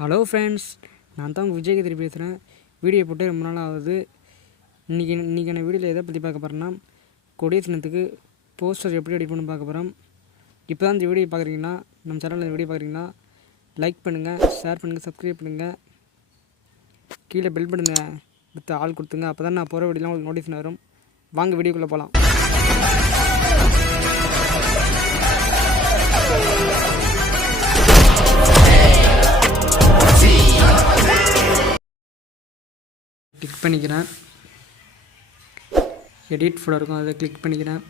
Hello friends, நான் தான் உங்கள் விஜயகதிரி பேசுகிறேன். வீடியோ போட்டு ரொம்ப நாள் ஆகுது. இன்றைக்கான வீடியோவில் எதை பற்றி பார்க்க போகிறேன்னா, கொடிய சின்னத்துக்கு போஸ்டர் எப்படி ரெடி பண்ணி பார்க்க போகிறோம். இப்போ தான் இந்த வீடியோ பார்க்குறீங்கன்னா, நம்ம சேனலில் இந்த வீடியோ பார்க்குறீங்கன்னா லைக் பண்ணுங்கள், ஷேர் பண்ணுங்கள், சப்ஸ்கிரைப் பண்ணுங்கள், கீழே பெல் பட்டனை கொடுத்து ஆள் கொடுத்துங்க. அப்போ தான் நான் போகிற வீடியோலாம் உங்களுக்கு நோட்டிஃபிகேஷன் வரும். வாங்க வீடியோக்குள்ளே போகலாம். கிளிக் பண்ணிக்கிறேன். எடிட் ஃபோட்டோ இருக்கும், அதை கிளிக் பண்ணிக்கிறேன்.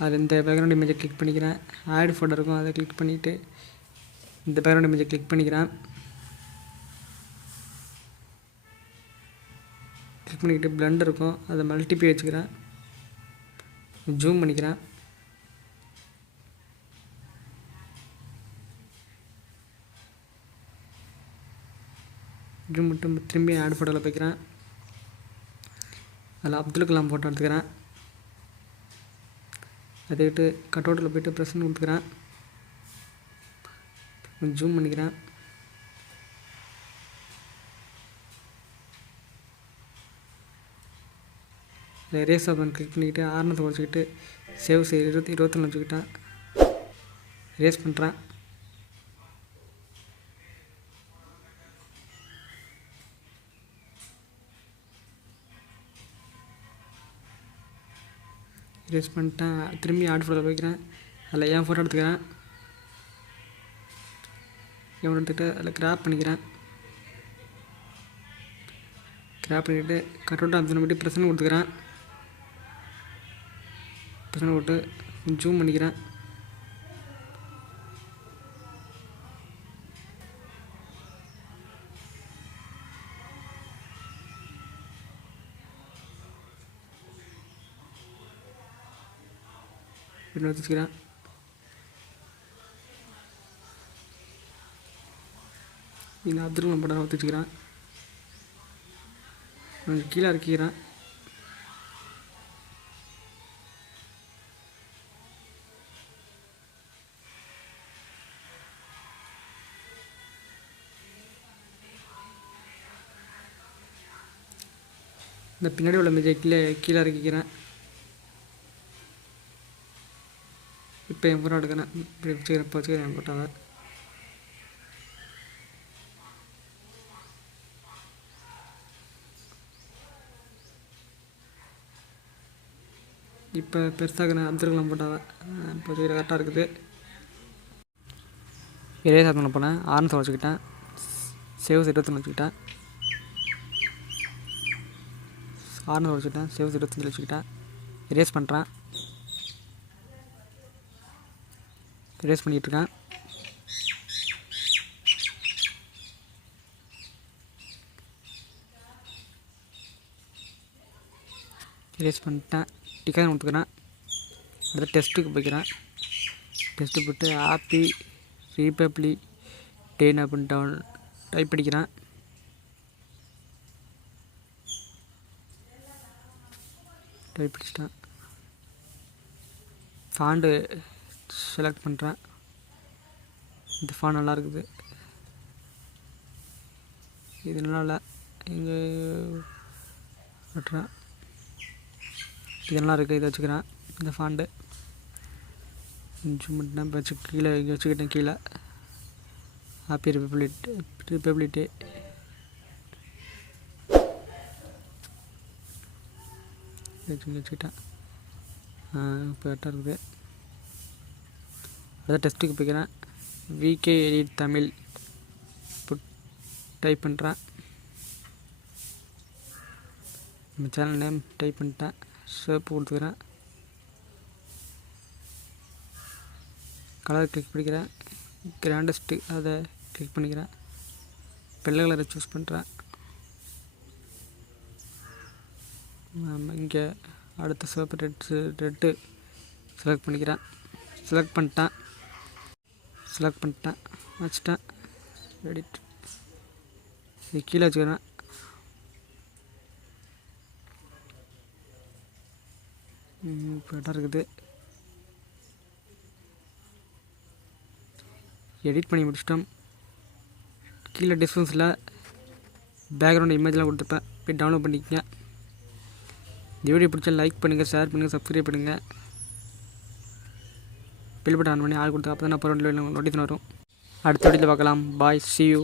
அதில் இந்த பேக்ரவுண்ட் இமேஜை கிளிக் பண்ணிக்கிறேன். ஆட் ஃபோட்டோ இருக்கும், அதை கிளிக் பண்ணிவிட்டு இந்த பேக்ரவுண்ட் இமேஜை கிளிக் பண்ணிக்கிறேன். கிளிக் பண்ணிக்கிட்டு பிளெண்டர் இருக்கும், அதை மல்டிப்ளை வச்சுக்கிறேன். ஜூம் பண்ணிக்கிறேன். ஜூம் மட்டும் திரும்பி ஆட் ஃபோட்டோவில் போய்க்கிறேன். அதில் அப்துல் கலாம் ஃபோட்டோ எடுத்துக்கிறேன். அதை விட்டு கட்அவுட்டில் போய்ட்டு ப்ரெஸ்ன்னு கொடுத்துக்கிறேன். ஜூம் பண்ணிக்கிறேன். எரேஸ் ஆப்ஷன் கிளிக் பண்ணிக்கிட்டு ஆர்னத்தை வச்சுக்கிட்டு சேவ் 21 வச்சுக்கிட்டேன். எரேஸ் பண்ணுறேன். எரேஸ் பண்ணிட்டேன். திரும்பி ஆட் ஃபோட்டோவில் போய்க்கிறேன். அதில் என் ஃபோட்டோ எடுத்துக்கிறேன். என் எடுத்துக்கிட்டு அதில் கிராப் பண்ணிக்கிறேன். கிராப் பண்ணிக்கிட்டு கட்அவுட் ஆப்ஷன் போய்ட்டு ப்ரெஸ்ன்னு கொடுத்துக்கிறேன். ப்ரெஸ்ன்னு போட்டு ஜூம் பண்ணிக்கிறேன். இப்படி வச்சுக்கிறேன். இந்த அப்துல் கலாம் படம் வச்சுக்கிறேன். கொஞ்சம் கீழே இறக்கிறேன். இந்த பின்னாடி உள்ள மெஜை கீழே இறக்கிக்கிறேன். இப்போ என் ஃபோட்டோ எடுக்கிறேன். இப்படி வச்சுக்கிறேன் என் ஃபோட்டோவை. இப்போ பெருசாக அப்துல் கலாம் ஃபோட்டோவை இப்போ வச்சுக்கிற கரெக்டாக இருக்குது. எரேஸ் ஆப்ஷனில் போனேன். ஆர்னத்தை வச்சுக்கிட்டேன். சேவ் 21 வச்சுக்கிட்டேன். ஆர்னத்தை வச்சுக்கிட்டேன். சேவ் 25 வச்சுக்கிட்டேன். எரேஸ் பண்ணுறேன். எரேஸ் பண்ணிகிட்ருக்கேன். எரேஸ் பண்ணிட்டேன். டிக்கெட் கொடுத்துக்கிறேன். அடுத்து டெஸ்ட்டுக்கு போய்க்கிறேன். டெஸ்ட்டு போட்டு ஹாப்பி ரிபப்ளிக் டேன்னு அப்படின்ட்டு டைப் பண்ணிக்கிறேன். டைப் பண்ணிச்சிட்டேன். ஃபாண்டு செலக்ட் பண்ணுறேன். இந்த ஃபாண்ட் நல்லா இருக்குது. இது நல்லா இங்கே விட்டுறேன். இது நல்லா இருக்குது. இதை வச்சுக்கிறேன். இந்த ஃபாண்டு மட்டும் வச்சு கீழே இங்கே வச்சுக்கிட்டேன். கீழே ஹாப்பி ரிபப்ளிக் டே வச்சுக்கிட்டேன். இப்போ கரெக்டாக இருக்குது. அதான் டெஸ்ட்டுக்கு போய்க்கிறேன். விகே எடிட் தமிழ் டைப் பண்ணுறேன். நம்ம சேனல் நேம் டைப் பண்ணிட்டேன். ஷேப் கொடுத்துக்கிறேன். கலர் கிளிக் பண்ணிக்கிறேன். கிராண்டஸ்ட்டு அதை கிளிக் பண்ணிக்கிறேன். வெள்ளை கலரை சூஸ் பண்ணுறேன். இங்கே அடுத்த சிவப்பு ரெட்டு செலக்ட் பண்ணிக்கிறேன். செலக்ட் பண்ணிட்டேன். வச்சுட்டேன். எடிட் இது கீழே வச்சுக்கிறேன். இப்போ இடம் இருக்குது. எடிட் பண்ணி முடிச்சிட்டோம். கீழே டிஸ்கிரிப்ஷனில் பேக்ரவுண்ட் இமேஜ்லாம் கொடுத்துருப்பேன், போய் டவுன்லோட் பண்ணிக்கங்க. இந்த வீடியோ பிடிச்சா லைக் பண்ணுங்கள், ஷேர் பண்ணுங்கள், சப்ஸ்கிரைப் பண்ணுங்கள். பில் பட்டன் ஆன் பண்ணி ஆள் கொடுத்தா அப்போ தான் நான் போகிற நோட்டிஃபிகேஷன் வரும். அடுத்த வீடியோவில் பார்க்கலாம். பாய், see you.